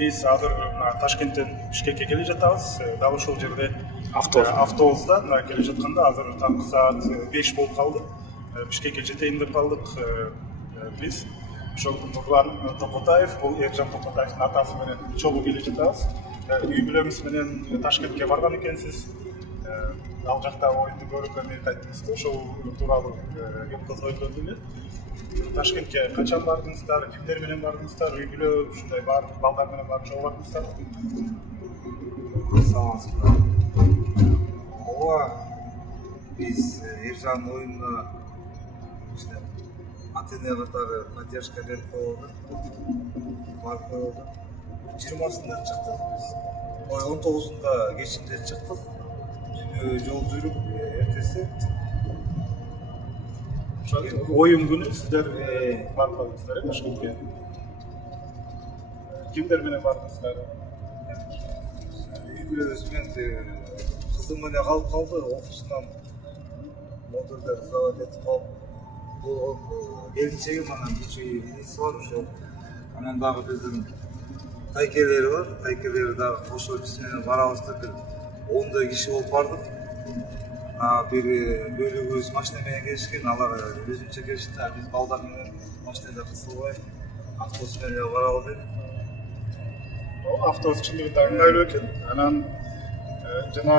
Биз азыр Ташкенттен Бишкекке келе жатабыз. Дал ошол жерде автобуста келе жатканда азыр таңкы саат 5 болуп калды. Бишкекке жетейин деп калдык. Биз ошол Нурлан Токотаев, бул Эржан Токотаевдин атасы менен чогуу келе жатабыз. Үй бүлөбүз менен Ташкентке барган экенсиз. Ал жакта оюнду көрүп айттыңыз да, ошол тууралуу кеп козгойт эле. Ташкентке качан бардыңыздар, кимдер менен бардыңыздар, үй бүлө ушундай балдар менен барып чогуу бардыңыздар? Саламатсызбы. Ооба, биз Эржан оюнуна ата-эне катары поддержка берип койгонбуз. Барып койгонбуз. 20-сында чыктык биз. 19-сунда кечинде чыктык. Жол жүрүп, эртеси Оюн күнү сиздер барып калдыңыздар, Ташкентке. Кимдер менен бардыңыздар? Үй бүлөбүз менен кызым эле калып калды, окуусунан модульда сабак этип калып. Бул келинчегим анан кичүү иниси бар ошол. Анан дагы биздин тайкелери бар, тайкелери дагы кошо биз менен барабыз деп 10 киши болуп бардык. Бир бөлүгүбүз машина менен келишкен, алар өзүнчө келишти, биз балдар менен машинада кысылбай автобус менен барабыз дедик. Автобус чындыгында ыңгайлуу экен. Анан жана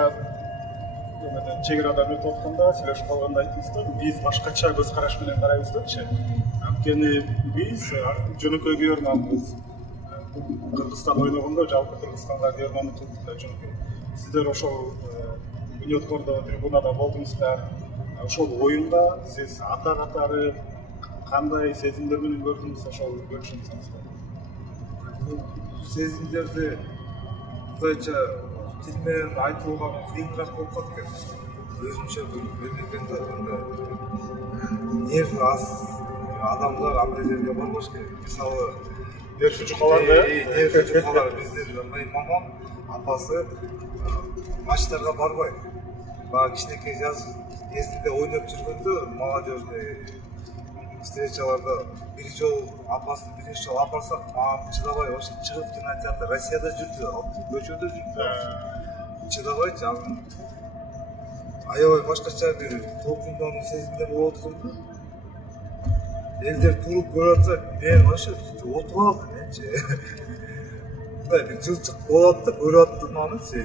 чек арадан өтүп атканда сүйлөшүп калганда айттыңыздар, биз башкача көз караш менен карайбыз депчи. Анткени биз жөнөкөй күйөрманбыз. Кыргызстан ойногондо жалпы Кыргызстанга күйөрмандык кылдык да жөнөкөй. Сиздер ошол Бунёткордо трибунада болдуңуздар. Ошол оюнга сиз ата катары кандай сезимдер менен көрдүңүз, ошол бөлүшүңүз? Сезимдерди мындайча тил менен айтууга кыйыныраак болуп калат экен. Өзүнчө бир эмекенде нерв аз адамдар андай жерге барбаш керек. Мисалы, Нерви жукалар, нерви жукалар. Биздин мамам, апасы матчтарга барбайт. Баягы кичинекей жаз кезинде ойноп жүргөндө молодежный встречаларда бир жолу апасын биринчи жолу апарсак, мамам чыдабай вообще чыгып кинотеатр Россияда жүрдү, көчөдө жүрдү. Чыдабай жаңы аябай башкача бир толкундонуу сезимдер болуп атканда. Элдер туруп көрүп атса, мен вообще отуп алдым менчи. Бир жылчык болот да, көрүп аттырманычы,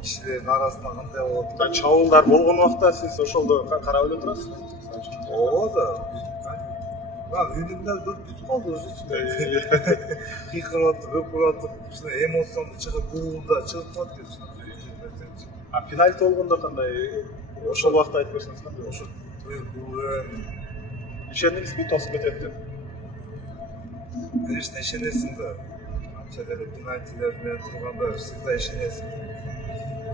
кишилердин арасында кандай болот. Чабуулдар болгон убакта сиз ошолду карап эле турасызбы? Ооба да. Үнүмдөн бүтүп калды уже. Кыйкырып атып, өкүрүп атып, ушундай эмоцияны чыгып, буулда чыгып калат экен. Пенальти болгондо кандай? Ошол убакта айтып берсеңиз кандай? Ошо ишендиңизби тосуп кетет деп? Конечно, ишенесиң да. Анча деле пенальтилер менен турганда всегда ишенесиң.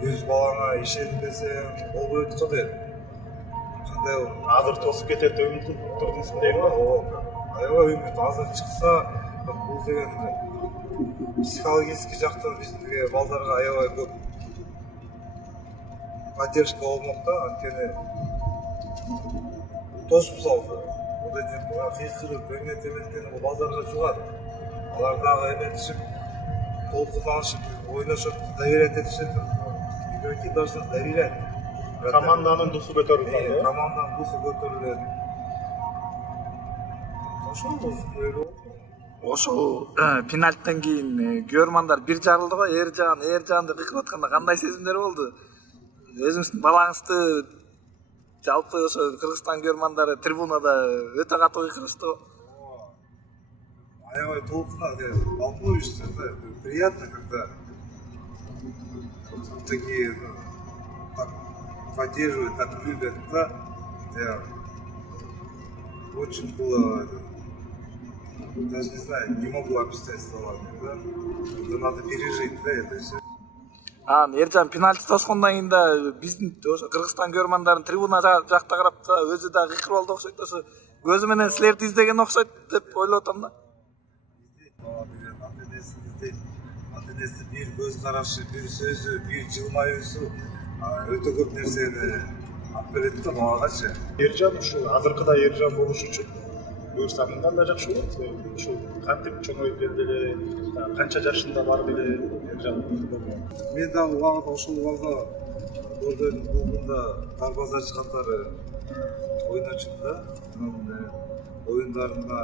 Өз балаңа ишенбесең болбойт го дейт. Кандай Азыр тосуп кетет деп үмүт кылып турдуңузбу дейм. Ооба. Аябай үмүт. Азыр чыкса, бул деген психологический жактан бизге балдарга аябай көп поддержка болмок да, анткени тосуп салды. Вот эти кыйкырып, эметкени балдарга жугат. Алар дагы эметишип, толкунданышып, ойношуп, доверять этишет. Игроки должны доверять. Команданын духу көтөрүлгөн. Команданын духу көтөрүлөт. Ошол пенальтиден кийин күйөрмандар бир жарылды го, Эржан деп кыйкырып атканда кандай сезимдер болду? Өзүңүздүн балаңызды жалпы ошо Кыргызстан күйөрмандары трибунада өтө катуу кыйкырышты го. Аябай толкунат, волнуешься, приятно, когда такие так поддерживают, так любят, да. Очень было, даже не знаю, не могу описать словами, да. Это надо пережить, да, это все. Эржан пенальти тоскондон кийин да биздин ошо Кыргызстан күйөрмандарын трибуна жакта карап да өзү да кыйкырып алды окшойт. Ошо көзү менен силерди издеген окшойт деп ойлоп атам да. Ата-энеси бир көз карашы, бир сөзү, бир жылмаюусу өтө көп нерсени алып келет да балагачы. Эржан ушул азыркыдай Эржан болуш үчүн буюрса мындан да жакшы болот. Ушул кантип чоңоюп келди эле, канча жашында барып эле Ержан футболго. Мен дагы убагында ошол убагында Дордойдун клубунда дарбазач катары ойночумун да. Анан оюндарына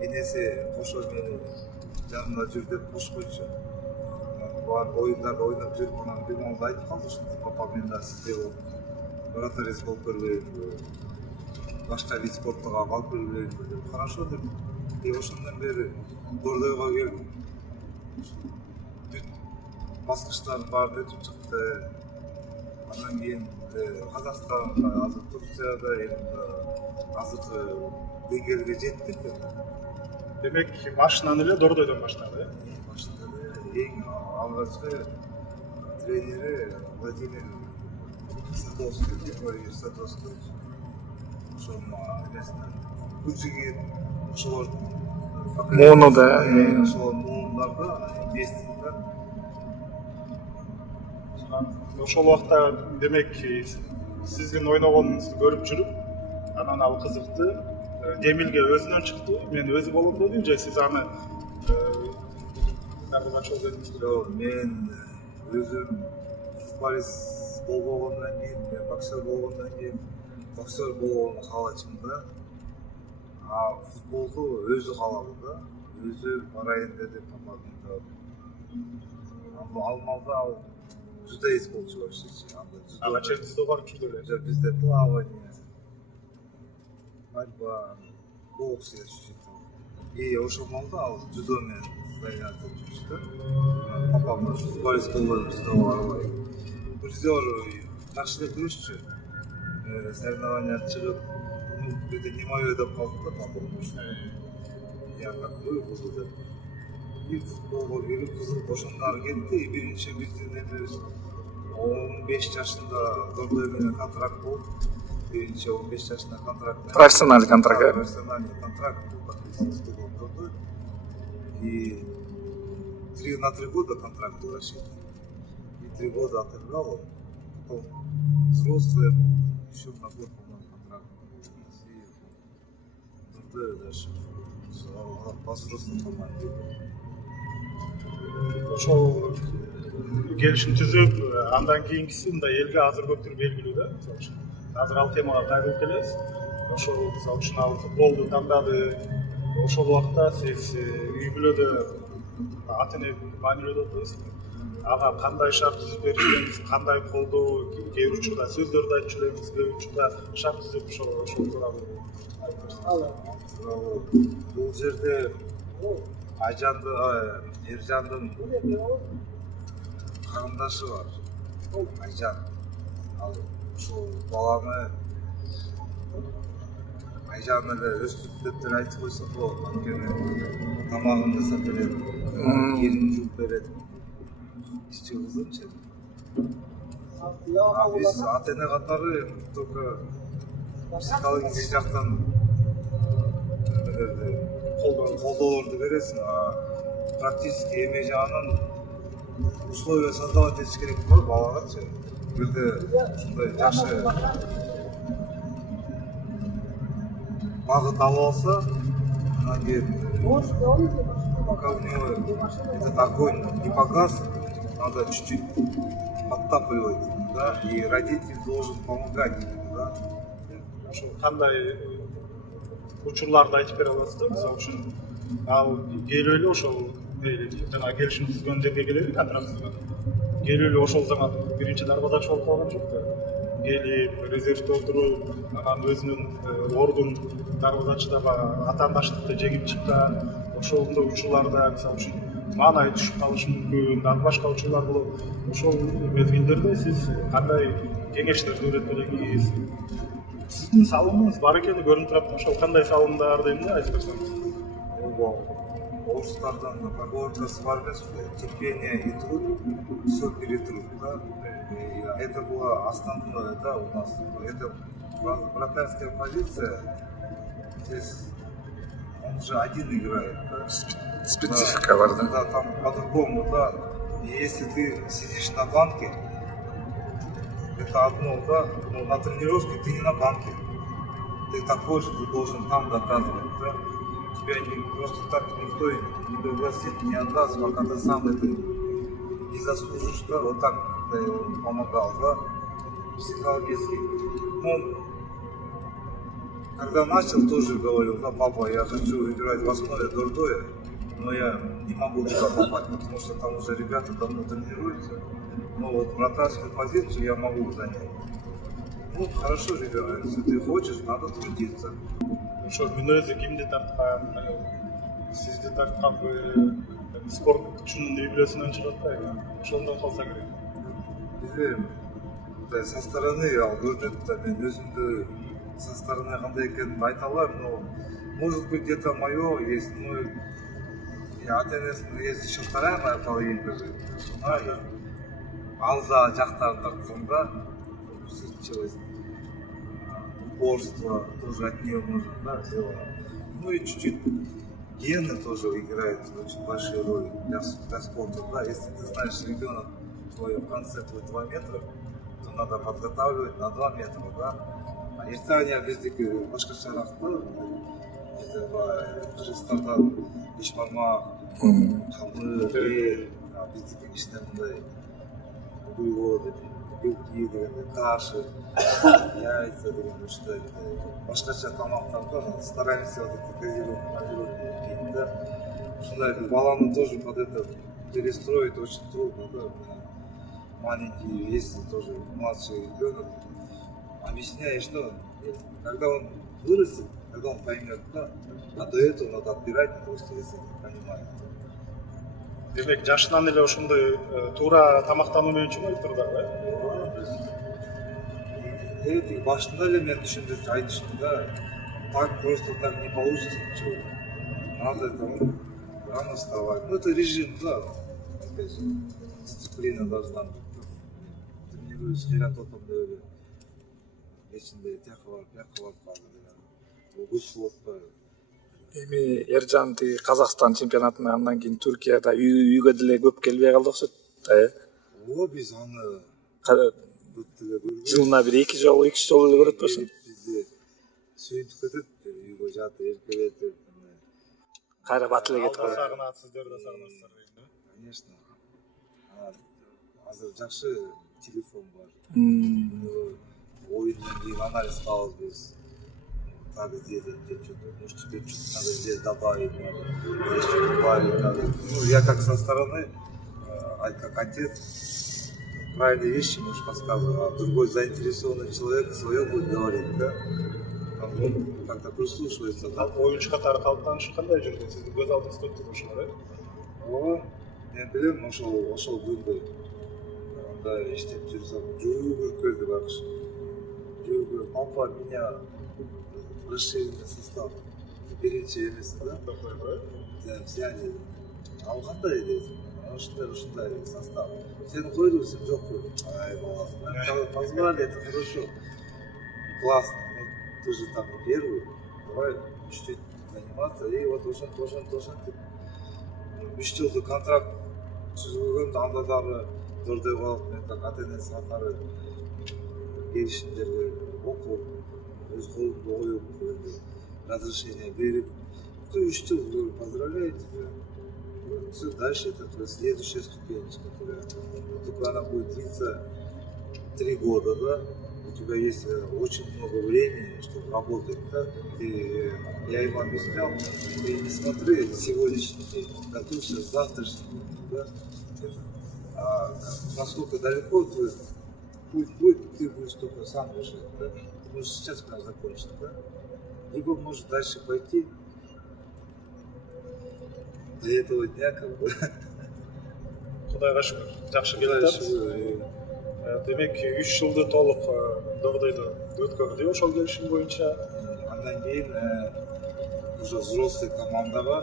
энеси кошо мени жанымда жүр деп кошкойчу. Бар оюндарда ойноп жүрүп анан бир маалда айтып калды ушундай: папа, мен да сиздей болуп вратарец болуп көрбөйүнбү, башка вид спортуга алып көрбөйүнбү деп. Хорошо деп. Ошондон бери Дордойго келип бүт баскычтардын баарын өтүп чыкты. Андан кийин Казакстанда, азыр Турцияда, азыркы деңгээлге жеттик. Демек машинаны эле Дордойдон баштады, Эң алгачкы тренери Владимир Садовский, Григорий Садовский. Ошол эмесинен Кужигин, ошолор Мууну да, ошол муундарда местин да. Ошол убакта демек сиздин ойногонуңузду көрүп жүрүп, анан ал кызыкты, Демилге өзүнөн чыкты, мен өзү болом дедим же сиз аны дарбазач болуп дедиңизби? Жок, мен өзүм футболист болбогондон кийин, мен боксер болгондон кийин боксер болгонду каалачумун да. А футболду өзү каалады да. Өзү барайын деди, папа мен да. Ал маалда ал дзюдоист болчу вообще. Ага, чейин дзюдо барып жүрдү эле. Жок, бизде плавание, борьба, бокс чечти. И ошол маалда ал дзюдо менен заниматься жүрүштү. Папам футболист болбойм, дзюдого барбайм. Призер жакшы эле күрөшчү. Соревнованияга чыгып, это не моё деп калды да папам. Я как бы буду деп. И футболго келип кызык ошондон кетти. Биринчи биздин эмебиз 15 жашында Дордой менен контракт болуп, биринчи 15 жашында контракт. профессиональный контракт. Профессиональный контракт подписан с Дордой. И 3 на 3 года контракт был рассчитан. И 3 года отыграл. Потом взрослый еще на год контракт. И Дордой дальше по взрослым команде. Ошол келишим түзүп, андан кийинкиси мындай элге азыр көптүр белгилүү да. Мисалы үчүн азыр ал темага кайрылып келебиз. Ошол мисалы үчүн ал футболду тандады. Ошол убакта сиз үй бүлөдө ата эне маанилүү болдуңуз. Ага кандай шарт түзүп беришкенбиз, кандай колдоо, кээ бир учурда сөздөрдү айтып жүрөбүз, кээ бир учурда шарт түзүп ошол тууралуу айтып Бул жерде Ержандын карындашы бар. Айжан. Ал ушул баланы Айжан эле өстүп деп деле айтып койсо болот. Анткени тамагын жасап берет, кийинин жууп берет. Кичи кызымчы. Биз ата эне катары только психологический жактан колдоолорду бересиң, практически эме жагынан условия создавать этиш керек го балагачы. Бирде ушундай жакшы багыт алып алса, анан кийин пока у него этот огонь не погас, надо чуть-чуть подтапливать, да, и родитель должен помогать ему, да. ошол кандай учурларды айтып бере аласызбы? Мисалы үчүн ал келип эле ошол жана келишим түзгөн жерге келип контракт түзгөн. Келип эле ошол заман биринчи дарбазач болуп калган жок да. Келип резервде отуруп, анан өзүнүн ордун дарбазачыдагы атаандаштыкты жеңип чыккан. Ошондой учурларда мисалы үчүн маанай түшүп калышы мүмкүн, дагы башка учурлар болот. Ошол мезгилдерде сиз кандай кеңештерди берет белеңиз? Сиздин салымыңыз бар экени көрүнүп турат. Ошол кандай салымдарды эмне айтып берсеңиз? Орустардан поговоркасы бар эмеспи? Терпение и труд, все перетрут, да? Это было основное, да, у нас. Это вратарская позиция. Здесь он же один играет, да? Специфика бар, да? Да, там по-другому, да. И если ты сидишь на банке, это одно, да, но на тренировке ты не на банке. ты такой же, ты должен там доказывать, да? Тебя просто так никто не пригласит, не отдаст, пока ты сам это не заслужишь, да? Вот так ты помогал, да? Психологически. Ну, когда начал, тоже говорил, да, папа, я хочу играть в основе дурдоя, но я не могу туда попасть, потому что там уже ребята давно тренируются. Но вот вратарскую позицию я могу занять. Ну, хорошо, ребята, если ты хочешь, надо трудиться. ошол мүнөзү кимди тарткан, сизди тарткан спорт чынында үй бүлөсүнөн чыгып атпайбы? Ошондон калса керек. Билбейм, со стороны ал көрүнөт да, мен өзүмдү со стороны кандай экенин айта алам, но может быть где-то мое есть, ну, я ата-энесин если еще вторая моя половинка же, ал да жактарын тартканда, усидчивость, упорство тоже от нее можно, да, сделано. Ну и чуть-чуть гены тоже играют очень большую роль для спорта, да, если ты знаешь, ребенок твой в конце будет 2 метра, то надо подготавливать на 2 метра, да. А ертең биздики башкачараак да, кыргызстандан ишбармак, камыр, биздики кичине мындай буйлоо, белки дегенде, кашы, яйца деген ушундай башкача тамактарды стараемся вот эти газированные кийип, да. Ушундай баланы тоже под это перестроить очень трудно, да. Маленький, если тоже младший ребенок, объясняешь, что когда он вырастет, когда он поймет, да, а до этого надо отбирать просто, если не понимает. Демек жашынан эле ошондой туура тамактануу менен чоңоюп турдуңар, Эти башында эле мен түшүндүрүп айтышым, да, так просто так не получится ничего. Надо там рано вставать. Ну это режим, да, опять же, дисциплина должна быть. Тренируюсь херятотом эле. Эчинде тияка барып калды деген. Огуч болуп атпайбы. Эми Эржан тиги Казакстан чемпионатынан андан кийин Түркияда үйгө деле көп келбей калды окшойт да. Ооба биз аны Жылына бир 2 жолу эле көрөт болсун. Бизде сүйүнүп кетет, үйгө жатып эркелетип. Кайра бат эле кетип калат. Сагынат, сиздер да сагынасыздар дейм да. Конечно. Азыр жакшы телефон бар. Oyundan кийин анализ кылабыз биз. Так сделать, может тебе что-то надо здесь добавить, надо здесь что-то добавить, надо. Ну, я как со стороны, как отец, правильные вещи можешь подсказывать, а другой заинтересованный человек свое будет говорить, да? Он как-то прислушивается, да? Оюнчу катары калыптанышы кандай жүрдү? Сизди көз алдыңызда өттү ушулар, Ооба, мен билем, ошол күндө андай иштеп жүрсөм, жүгүрүп келди багыш. Жүгүрүп, папа меня расширенный состав. Биринчи эмес, да? Да, взяли. Ал кандай дейсиң? Ушундай состав. Сен койдуңбу, жок койдум. Ай, баласы. Позвали, это хорошо. Классно. Ты же там не первый. Давай чуть-чуть заниматься. И вот ошентип 3 жылдык контракт түзүлгөндө анда дагы дордой калып, мен так ата-энеси катары келишимдерге окуп, өз колумда коюп, разрешение берип, 3 жыл, поздравляю тебя. Все, дальше это твоя следующая ступенечка. Только она будет длиться 3 года, да? У тебя есть очень много времени, чтобы работать, да? Я им объяснял, ты не смотри сегодняшний день, готовься к завтрашнему дню, да? А насколько далеко твой путь будет, ты будешь только сам решать, да? Ты можешь сейчас прям закончить, да? Либо можешь дальше пойти до этого дня, как бы. Кудайга шүгүр, жакшы келип атат. Демек 3 жылды толук дордойдо өткөрдү ошол келишим боюнча. Андан кийин уже взрослый командага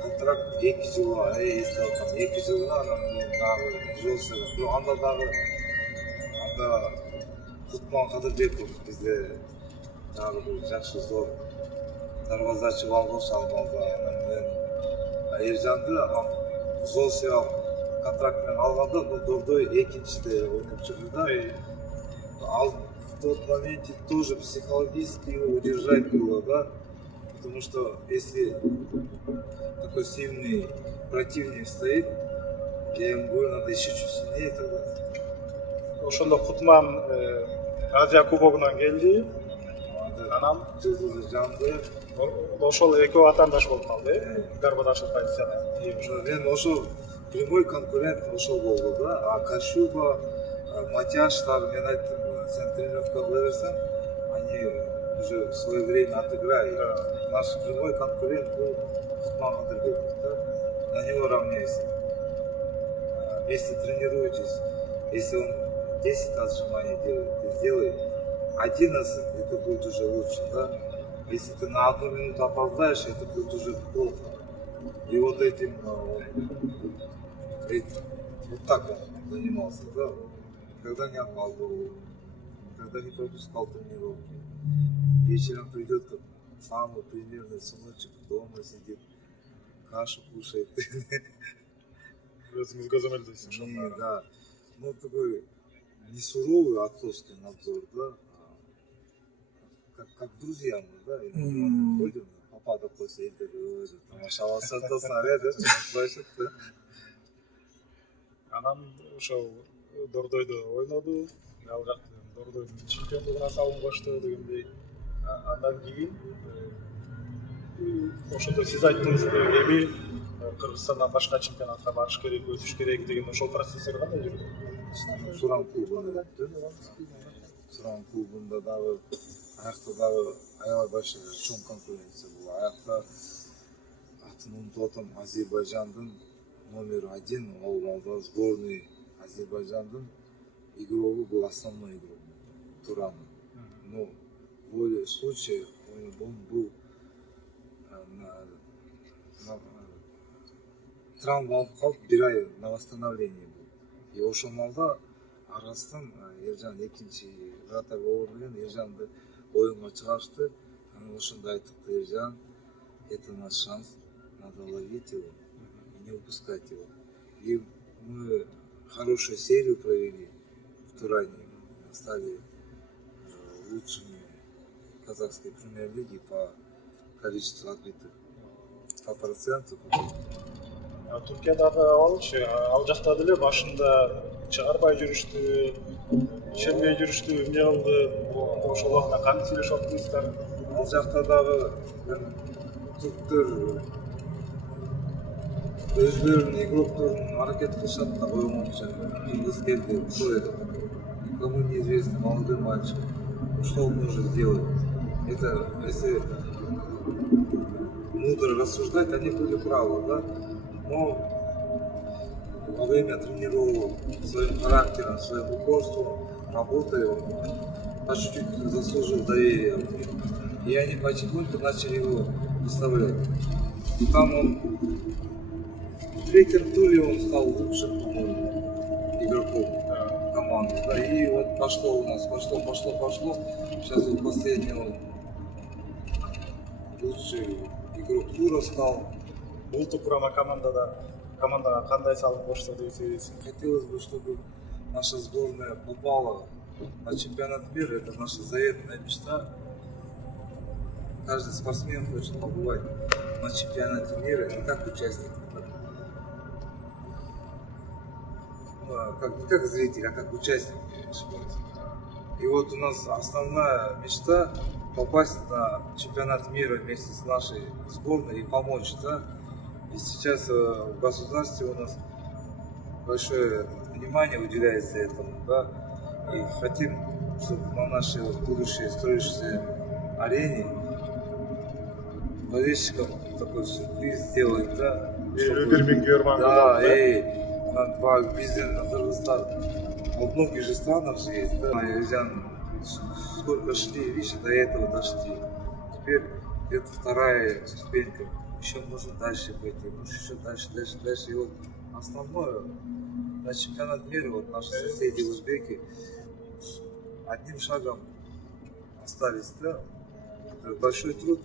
контракт 2 жылга эстеп атам. 2 жылга анан кийин дагы взрослый. Бирок анда дагы Кутман Кадырбеков бизде дагы бир жакшы зор дарбазачы бар болчу Алмалда. Анан мен Эржанды взрослый контракт менен алганда, бул дордой экинчиде ойноп жүрдү да. Ал тот моменте тоже психологически его удержать было, да, потому что если такой сильный противник стоит, я ему говорю, надо еще чуть сильнее тогда. Ошондо Кутман Азия кубогунан келди. Анан жанды ошол экөө атаандаш болуп калды, карбадашыл позицияда. мен ошо прямой конкурент ошол болду да, а Кашуба, Матяштар, мен айттым, сен тренировка кыла берсең, они уже свое время отыграют. Наш прямой конкурент был Кутман Кадырбеков, да, на него равняйся. Вместе тренируйтесь, если он 10 отжиманий делает, ты сделай 11, это будет уже лучше, да. Если ты на 1 минуту опоздаешь, это будет уже плохо. И вот этим вот так он занимался, да. Когда не опаздывал, когда не пропускал тренировки. Вечером придет как самый примерный сыночек, дома сидит, кашу кушает. Да. Ну, такой не суровый отцовский надзор, да, как друзья мы, да, ходим, папа такой сидит, говорит, машалласы снаряд, да, плачет, да. Анан ошол Дордойдо ойноду, ал жакта Дордойдун чемпиондугуна салынбаштуу дегендей. Андан кийин ошондо сиз айттыңыз, эми Кыргызстандан башка чемпионатка барыш керек, өсүш керек деген ошол процесстер кандай жүрдү? Туран клубунда Туран клубунда дагы аякта дагы аябай башка чоң конкуренция болду. Аякта атын унутуп атам, Азербайжандын номер 1 ол балда сборный Азербайжандын игроку был основной игрок Туран. Но волей случая он был травма алып калып, 1 ай на восстановление был. И ошол малда арасынан Ержан экинчи вратарь болор менен Ержанды оюнга чыгарышты. Анан ошондо айттык, Ержан, это наш шанс, надо ловить его и не упускать его. И мы хорошую серию провели в Туране, стали лучшими казахской премьер-лиги по количеству отбитых, по проценту. Түркиядагы абалчы, ал жакта деле башында чыгарбай жүрүштү, ишенбей жүрүштү, эмне кылды? Ошол убакта кантип сүйлөшүп аттыңыздар? Ал жакта дагы түрктөр өзлөрүнүн игрокторун аракет кылышат да, коюңучу. Кыргыз келди, кто это? Никому неизвестный молодой мальчик. Что он может сделать? Это, если мудро рассуждать, они были правы, да? Но во время тренировок своим характером, своим упорством, работой он по чуть-чуть заслужил доверие. И они потихоньку начали его выставлять. И там он в 3-м туре он стал лучшим, по-моему, игроком команды. Да, и вот пошло у нас, пошло. Сейчас вот последний он лучший игрок тура стал. Улуттук курама командага кандай салым кошту деп эсептейсиз? Хотелось бы, чтобы наша сборная попала на чемпионат мира. Это наша заветная мечта. Каждый спортсмен хочет побывать на чемпионате мира не как участник, не как зритель, а как участник. И вот у нас основная мечта попасть на чемпионат мира вместе с нашей сборной и помочь, да? И сейчас в государстве у нас большое внимание уделяется этому, да? И хотим, чтобы на нашей будущей строящейся арене болельщикам такой сюрприз сделать, да? Да, бизден Кыргызстан, во многих же странах же есть, да? Ержан, сколько шли, видишь, до этого дошли. Теперь где-то 2-я ступенька. Еще можно дальше пойти, может еще дальше. И вот основное, на чемпионат мира, вот наши соседи узбеки одним шагом остались, да? Это большой труд.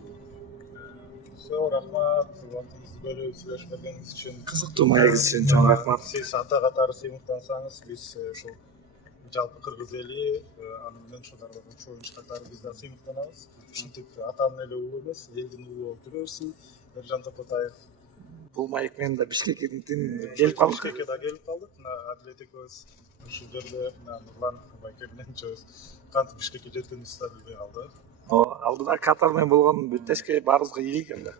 Все, рахмат, убактыңызды бөлүп сүйлөшүп бергениңиз үчүн. Кызыктуу маегиз үчүн чоң рахмат. Сиз ата катары сыймыктансаңыз, биз ушул жалпы кыргыз эли аны менен ошолорго чоюнуш катары биз да сыймыктанабыз. Ушинтип атанын эле уулу эмес, элдин уулу болуп жүрө берсин. Ержан Токотаев. Бул маек менен да Бишкектен келип калдык. Бишкекке да келип калдык. Мына Адилет экөөбүз ушул жерде Нурлан байке менен үчөөбүз кантип Бишкекке жеткенибизди да билбей калды. Алдыда катар менен болгон тешке баарыбызга ийгилик экен да.